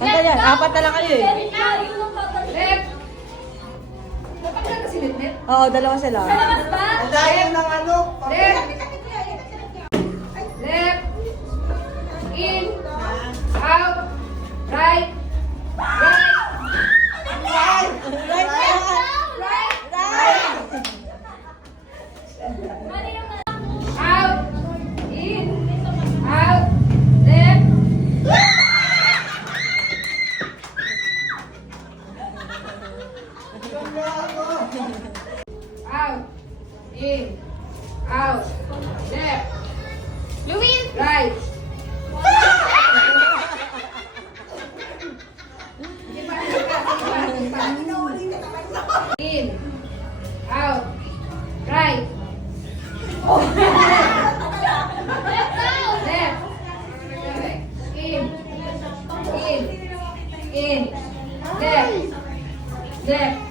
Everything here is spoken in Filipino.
Hanggang yan. Apat na lang kayo eh. Left. Napaglan na si Litnet? Oo, dalawa sila. Sa labas ba? Ang layo ng ano. Left. Left. In. Out. Right. Right. Right! Right. Out. In. Out. Left. Out. In. Out. Left. Luis. Right. In. Out. Right. Left. In. In. In. Left. Left.